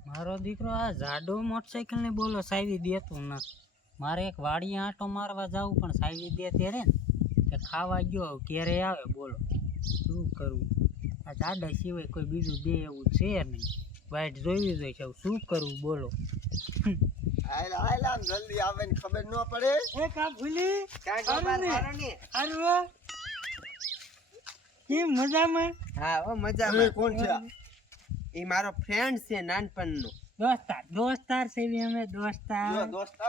મારો દીકરો આ જાડો મોટરસાઇકલ ને બોલો સાવી દેતું નથી. મારે એક વાડી આંટો મારવા જવું પણ સાવી દે ત્યારે ને કે ખાવા ગયો ક્યારે આવે બોલો શું કરવું. આ જાડા સિવાય કોઈ બીજું દે એવું છે નહીં. વાઈટ જોવી જોઈએ છે શું કરવું બોલો. આમ જલ્દી આવે ને ખબર ન પડે. એ કા ભૂલી કેમ મજામાં? હા ઓ મજામાં. કોણ છે? એ મારો ફ્રેન્ડ છે નાનપણનો. દોસ્તાર છે અમે દોસ્તાર. દોસ્તાર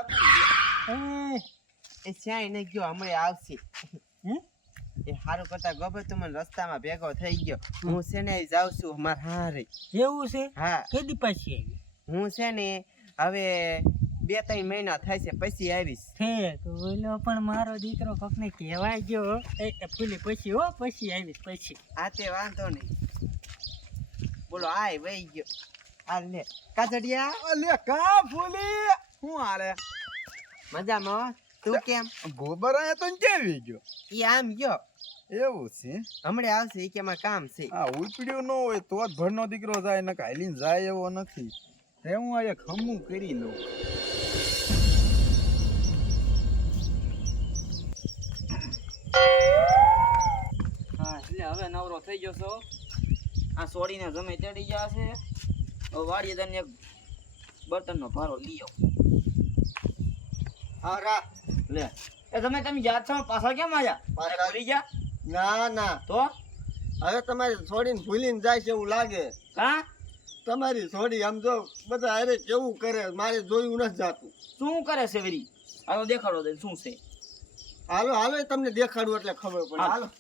એ શ્યાય ને ગયો હમણાં આવશે. એ હારું કરતા ગોબર તું મને રસ્તામાં ભેગો થઈ ગયો. હું છે ને જાઉં છું અમાર હારે. એવું છે? હા કેદી પાછી આવી? હું છે ને હવે 2-3 મહિના થાય છે પછી આવીશ. ઓલો પણ મારો દીકરો કોકને કહેવાય ગયો ફૂલી પછી હો પછી આવીશ પછી. આ તે વાંધો નહીં. બોલો આય વહી ગયો. આ લે કાચડિયા. અલે કા ફૂલી હું આલે મજામાં? તું કેમ? ગોબર આયા તો કેવી ગયો? ઈ આમ ગયો. એવું છે? હમણાં આવશે. ઈ કે મારે કામ છે. આ ઉપડ્યું ન હોય તો જ ભરનો દીકરો જાય ને કાઈલીન જાય એવો નથી. તે હું આ એક હમું કરી લઉં. હા એટલે હવે નવરો થઈ ગયો છો. આ સોડીને જમે ચડી ગયા છે. હવે વાડીએ તને એક બર્તનનો ભારો લઈ આવો. હા રા લે એ તમે યાદ છો પાછા કેમ આવ્યા? પાછા- ભૂલી ગયા ના ના તો હવે તમારી છોડીને ભૂલીને જાય છે એવું લાગે. કા તમારી છોડી આમ જો બધા અરે કેવું કરે મારે જોયું નથી જાતું. શું કરે છે વેરી? આવો દેખાડો દે શું છે. હાલો હાલો તમને દેખાડું એટલે ખબર પડે. હાલો. હાલો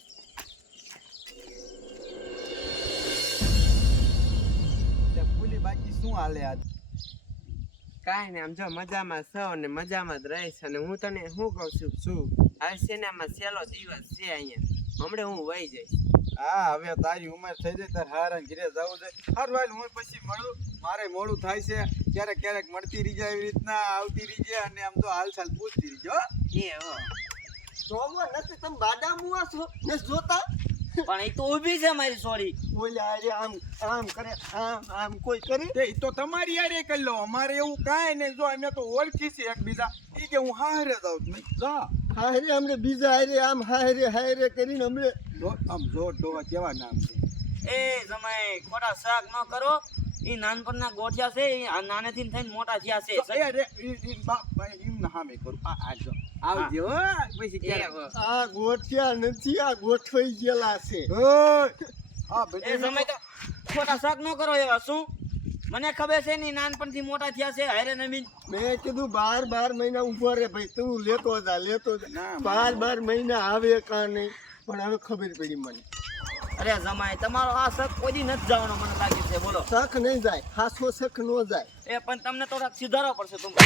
ફૂલી બાકી શું હાલે આજ? કાંઈ ને આમ જો મજામાં છો ને મજામાં જ રહીશ. અને હું તને શું કહું છું શું? હવે છે ને આમાં છેલ્લો દિવસ છે અહીંયા. હમણાં હું વહી જઈશ. હા હવે તારી ઉંમર થઈ જાય તાર હારા ઘરે જવું છે. હાર ભાઈ હું પછી મળું. મારે મોડું થાય છે. ક્યારેક ક્યારેક મળતી રહી જાય એવી રીતના આવતી રહી જાય અને આમ તો હાલચાલ પૂછતી રહી જાય. એ હો જોવો નથી તમે બાડા મુઆ છો ને જોતા પણ એ તો ઊભી છે મારી સોડી. ઓલા અરે આમ આમ કરે આમ કોઈ કરે તે તો તમારી યારે કરી લો. અમારે એવું કાંઈ નહીં. જો અમે તો ઓળખી છે એકબીજા. ઈ કે હું હારે જાઉં છું. જા હારે અમને બીજા હારે આમ હારે કરીને અમને આમ જોર ડોવા કેવા નામ છે. એ જમાઈ ખોટા શાક ન કરો. ઈ નાનપણના ગોઠિયા છે. ઈ નાનેથી થઈને મોટા થયા છે. એ રે ઈ બાપ ભાઈ એમ ના હામે કરું. આ જો આવજો હો. પછી એ ક્યારે હો આ ગોઠિયા નથી આ ગોઠવાઈ ગયેલા છે. ઓય હા એ ભાઈ સમય તો ખોટા શાક ન કરો એવા. શું મને ખબર છે ને નાનપણથી મોટા થયા છે હારે નમીન. મેં કીધું 12 મહિના ઉભો રે ભાઈ તું લેતો જા ના, 12 મહિના આવે કા નહીં પણ હવે ખબર પડી મને. અરે જમાઈ તમારો આ શક કોઈ દી નથી જવાનો મને લાગે છે. બોલો શખ નહીં જાય હાસો શખ ન જાય. એ પણ તમને થોડાક સુધારવા પડશે તું.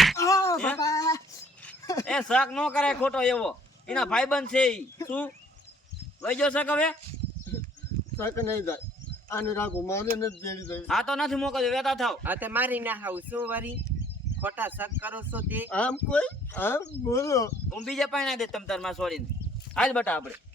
એ શાક ન કરાય ખોટો એવો. એના ભાઈબંધ છે ઈ. શું વઈ ગયો શક હવે? શખ નહીં જાય આને રાખો મારે નથી જેડી જાય. આ તો નથી મોકલ્યો વેતા થાવ. આ તે મારી ના હાવ શું વરી ખોટા શક કરો છો તે? આમ કોઈ આમ બોલો હું બીજે પાણી દે તમ તાર માં છોડીને હાલ બટા આપણે